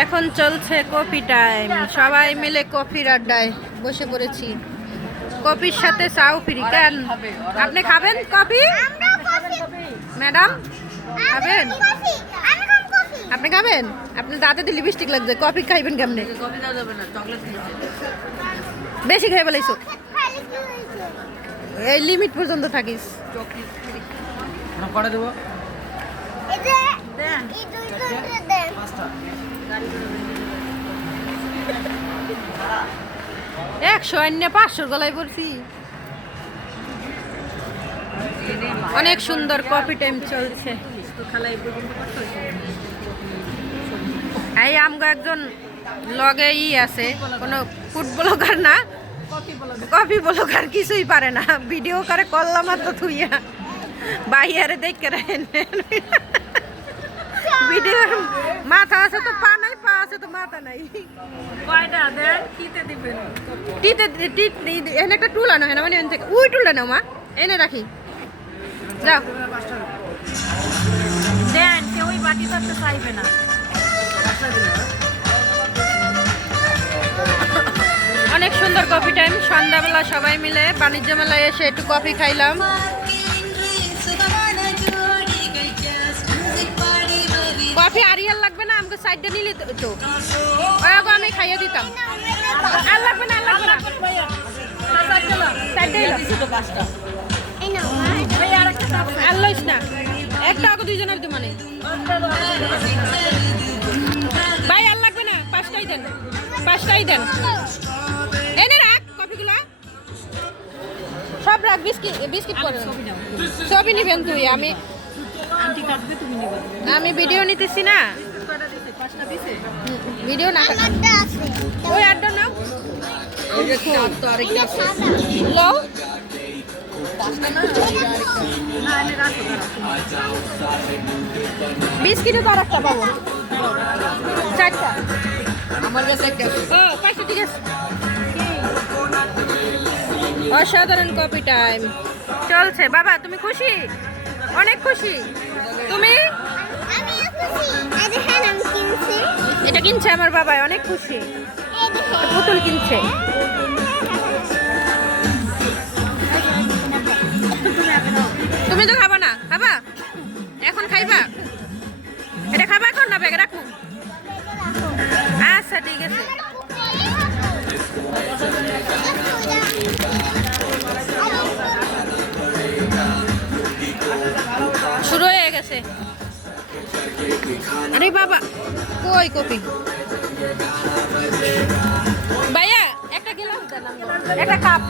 এখন চলছে coffee time, সবাই মিলে কফির আড্ডায় বসে পড়েছি। কফির সাথে চাও ফ্রি। কেন আপনি খাবেন কফি? ম্যাডাম খাবেন? আপনি খাবেন? আপনি দাঁতে দিয়ে লিপস্টিক লাগছে, কফি খাইবেন কেমনে? বেশি খেয়ে ফেলাইছো, এই লিমিট পর্যন্ত থাকিস। করে দেবো 100 অন্য 500 গলায় পড়ছি। অনেক সুন্দর কফি টাইম চলছে। এই আমগো একজন লগে আছে, কোনো ফুড ব্লগার না, কফি ব্লগার, কিছুই পারে না, ভিডিও করে করলাম আর তো থুইয়া বাইরে দেখে রাখেন। ভিডিওর মাথা আছে তো পা নাই, পা আছে তো মাথা নাই। এনে একটা টুল আনো, মানে এনে থেকে ওই টুলটা নাও মা, এনে রাখি যাও। দেন কেউ ওই বাটি করতে চাইবে না। অনেক সুন্দর কফি টাইম। সন্ধ্যাবেলা সবাই মিলে বাণিজ্য মেলায় এসে একটু কফি খাইলাম। কফি আরিয়াল লাগবে না, আমাকে সাইডটা নিলে তো আমি খাইয়ে দিতাম। আর লাগবে না, আর লাগবে না, আর লইস না, একটা আগে দুইজনের তো মানে ভাই আর লাগবে না, 5টাই দেন, 5টাই দেন। এনে রাখ কফিগুলা, সব রাখ। বিস্কিট বিস্কিট করে সবই নিবেন তুই? আমি ভিডিও নিতেছি না, ভিডিও না। ওই আড্ডা নাও, লও। বিস্কিটও তো আর একটা পাবো, 4টা আমার কাছে। ও 5টা, ঠিক আছে। অসাধারণ কফি টাইম চলছে। বাবা তুমি খুশি? অনেক খুশি। তুমি? এটা কিনছে আমার বাবা, অনেক খুশি। পুতুল কিনছে। তুমি তো খাবা না? খাবা এখন? খাইবা? এটা খাবা এখন না ব্যাগে রাখো? আচ্ছা ঠিক আছে। শুরু হয়ে গেছে। আরে বাবা কই কফি? ভাইয়া একটা গ্লাস দেন, একটা কাপ।